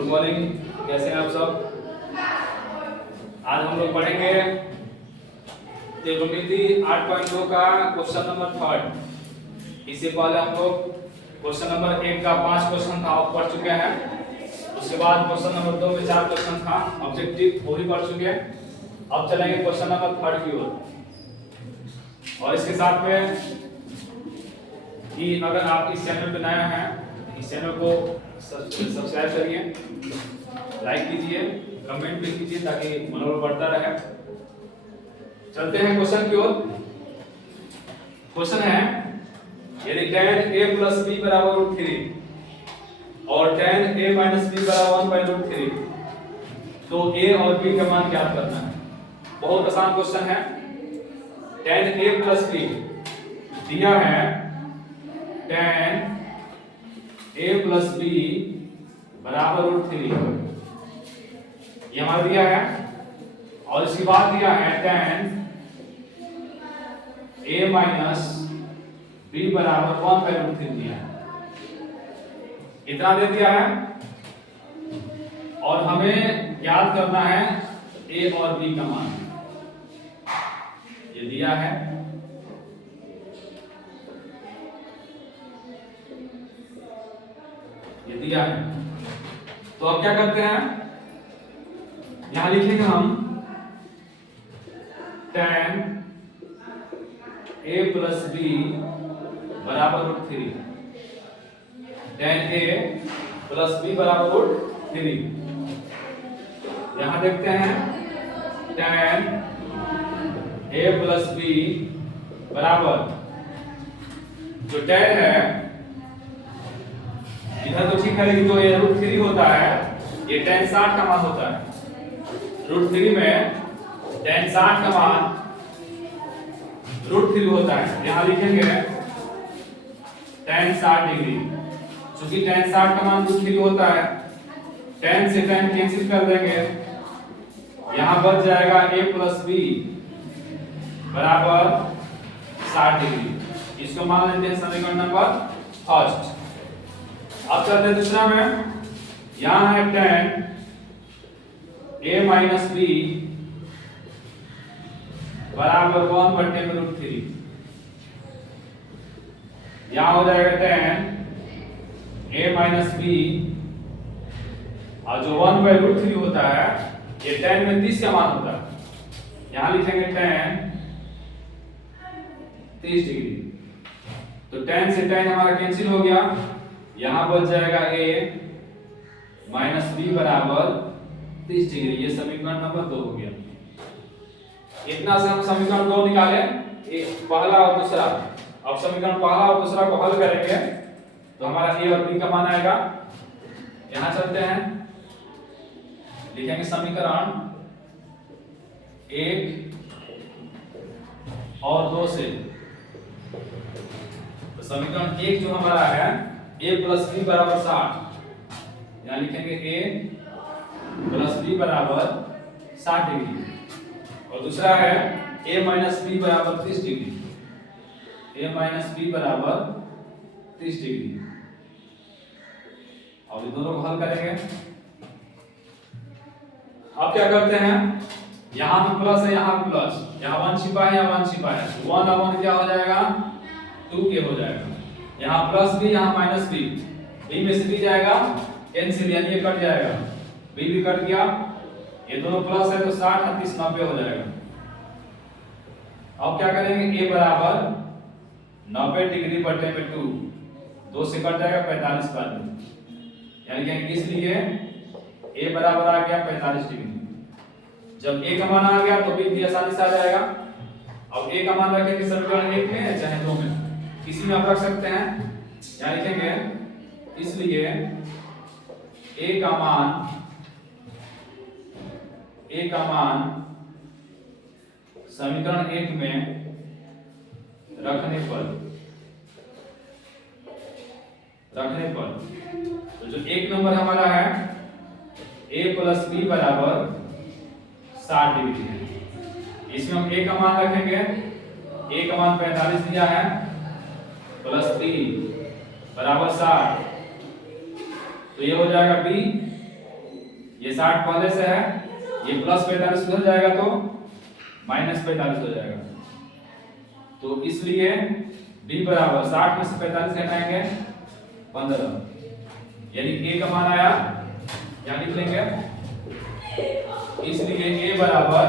Good morning, कैसे हैं आप सब। आज हम लोग पढ़ेंगे त्रिकोणमिति 8.2 का क्वेश्चन नंबर 3। इससे पहले हम लोग क्वेश्चन नंबर 1 का 5 क्वेश्चन था पढ़ चुके हैं। उसके बाद क्वेश्चन नंबर 2 में 4 क्वेश्चन था ऑब्जेक्टिव, वो भी पढ़ चुके हैं। अब चलेंगे क्वेश्चन नंबर 3 की ओर। और इसके साथ में कि अगर आप इस चैनल पे नया हैं, इस चैनल को सब्सक्राइब करिए, लाइक कीजिए, कमेंट भी कीजिए ताकि मनोबल बढ़ता रहे। चलते हैं क्वेश्चन की ओर। क्वेश्चन है यदि tan a plus b बराबर √3 और tan a minus b बराबर 1/√3 तो a और b का मान ज्ञात करना है। बहुत आसान क्वेश्चन है। tan a plus b दिया है tan a plus b बराबर √3, ये हमारा दिया है। और इसके बाद दिया है tan a minus b बराबर 1/√3 दिया है। इतना दे दिया है और हमें याद करना है a और b का मान। ये दिया है, ये दिया है। तो अब क्या करते हैं, यहां लिखेंगे हम tan a plus b बराबर √3, tan a plus b बराबर √3। यहां देखते हैं tan a plus b बराबर, जो tan है इधर तो ठीक है, लेकिन जो ये √3 होता है ये tan 60 का मान होता है। √3 में tan 60 का मान √3 होता है। यहां लिखेंगे tan 60 डिग्री। चूंकि tan 60 का मान √3 होता है, tan से tan कैंसिल कर देंगे, यहां बच जाएगा a plus b बराबर 60 डिग्री। इसको मान लेते हैं समीकरण नंबर फर्स्ट। अब चलते हैं दूसरा में। यहां है tan a minus b बराबर 1/√3। यहां हो जाएगा tan a minus b, और जो 1/√3 होता है ये tan में 30 का मान होता है। यहां लिखेंगे tan 30 डिग्री। तो tan से tan हमारा कैंसिल हो गया, यहां बच जाएगा a minus b बराबर 30 डिग्री। ये समीकरण नंबर 2 हो गया। इतना से हम समीकरण 2 निकाले, एक पहला और दूसरा। अब समीकरण पहला और दूसरा को हल करेंगे तो हमारा a और b का मान आएगा। यहां चलते हैं, लिखेंगे समीकरण 1 और 2 से। तो समीकरण 1 जो हमारा है a plus b बराबर 60, यहां लिखेंगे a plus b बराबर 60 डिग्री। और दूसरा है a minus b बराबर 30 डिग्री, a minus b बराबर 30 डिग्री। और ये दोनों को हल करेंगे। अब क्या करते हैं, यहां भी प्लस है, यहां प्लस, यहां 1 छिपा है, यहां 1 छिपा है, 1 और 1 क्या हो जाएगा, 2a हो जाएगा। यहां प्लस b, यहां माइनस b, b में से b जाएगा कैंसिल, यानी ये कट जाएगा, b भी कट गया। ये दोनों प्लस है तो 60 30 90 हो जाएगा। अब क्या करेंगे, a बराबर 90 डिग्री बटे में 2 से कट जाएगा 45 बाद में, यानी कि इसलिए a बराबर आ गया 45 डिग्री। जब a का मान आ गया तो b भी आसानी से आ जाएगा। अब a का मान रखेंगे समीकरण 1 में चाहे 2 में, किसी में आप रख सकते हैं। यहां लिखेंगे इसलिए a का मान समीकरण 1 में रखने पर तो जो 1 नंबर हमारा है a plus b बराबर 60 डिग्री है। इसमें हम a का मान रखेंगे, a का मान 45 दिया है, प्लस 3 बराबर 60, तो ये हो जाएगा b ये 60 पहले से है, ये प्लस 45 हो जाएगा तो माइनस 45 हो जाएगा। तो इसलिए b बराबर 60 में से 45 घटाएंगे 15, यानी a का मान आया, क्या लिखेंगे, इसलिए a बराबर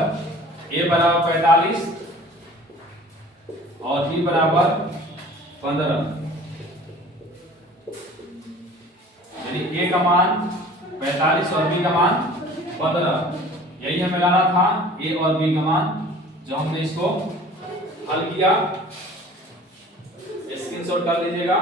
45 और b बराबर 15, यानी a का मान 45 और b का मान 15। यही हमें लाना था a और b का मान, जो हमने इसको हल किया। स्क्रीनशॉट कर लीजिएगा।